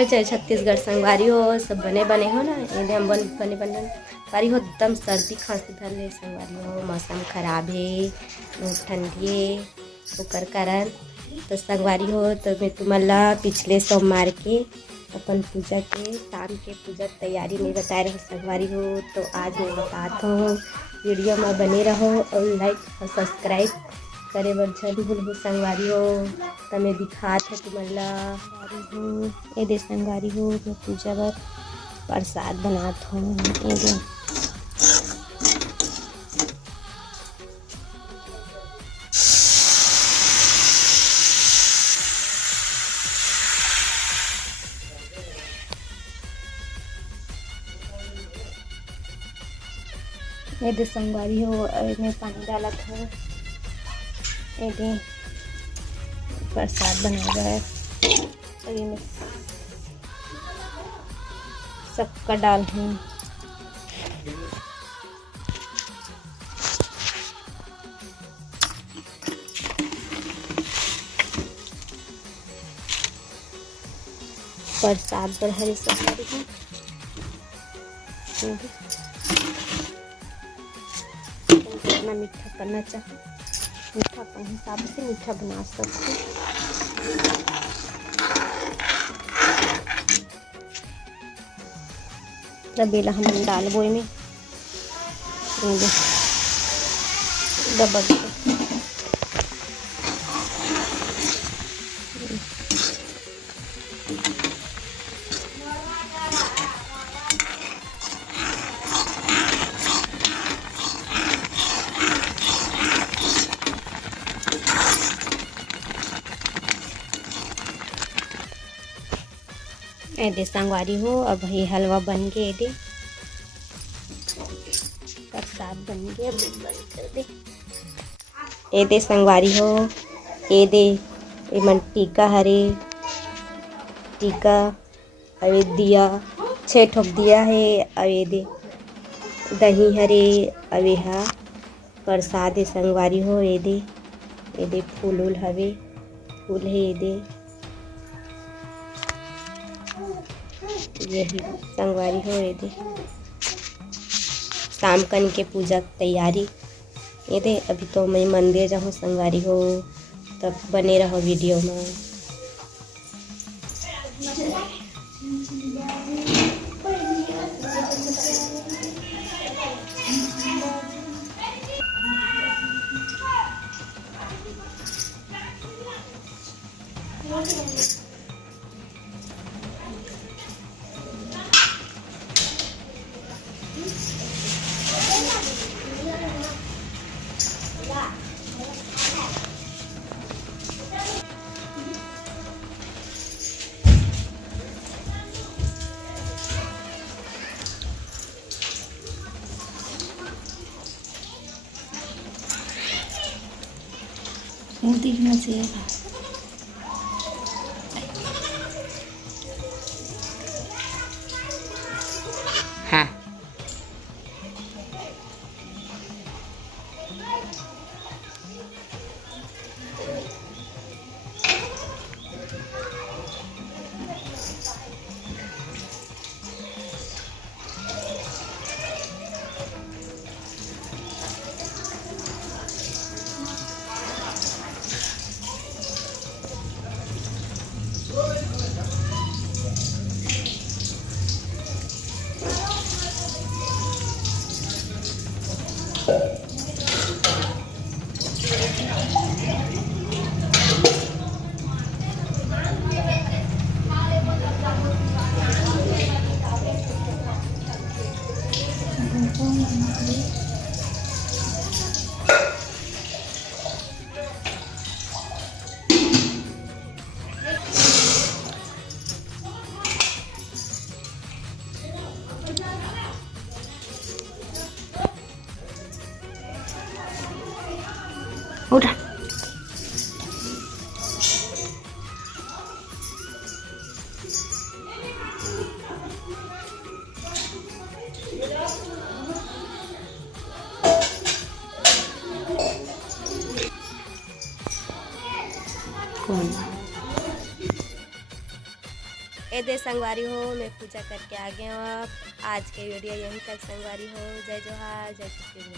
नमस्कार, जय छत्तीसगढ़ संगवारी हो। सब बने बने हो ना, ये हम बने बने संगवारी हो। एकदम सर्दी खांसी धर ले संगवारी हो। मौसम खराब है, बहुत ठंडी है, ओकर कारण तो संगवारी हो। तो मैं तुम्हारा पिछले सोमवार के अपन पूजा के शाम के पूजा तैयारी नहीं बताए रहो संगवारी हो। तो आज मैं बताता हूँ, वीडियो में बने रहो और लाइक और सब्सक्राइब करे बर झन भूलहु संगवारी हो। तो मैं दिखात है तुम्हारा संगवारी हो। ये दे संगवारी हो, मैं पूजा बर प्रसाद बनात हूँ। ये दे संगवारी हो। मैं पानी डालत हूँ। ये दे प्रसाद बना रहा है। और ये शक्कर डाल हूँ। प्रसाद पर हरी सब्जी है। जितना मीठा करना चाहे मीठा अपने हिसाब से मीठा बना सकते। बेला हम डालबो में डबल दे संगवारी हो। अब ये हलवा बन गए, दे प्रसाद बन गया, बंद कर दे। ये दे संगवारी हो। ये दे ये मन टीका हरे टीका अवे दिया 6 ठोक दिया है। अवे दे दही हरे अवे हा प्रसाद है संगवारी हो। ये दे फूल उल हवे फूल है। ये दे यही संगवारी हो। ये दे शाम कन के पूजा तैयारी। ये दे अभी तो मैं मंदिर जाऊँ संगवारी हो। तब बने रहो वीडियो में। देखना चाहिए। हाँ udah ए दे संगवारी हो, मैं पूजा करके आ गया हूँ। अब आज के वीडियो यहीं तक संगवारी हो। जय जोहार, जय छत्तीसगढ़।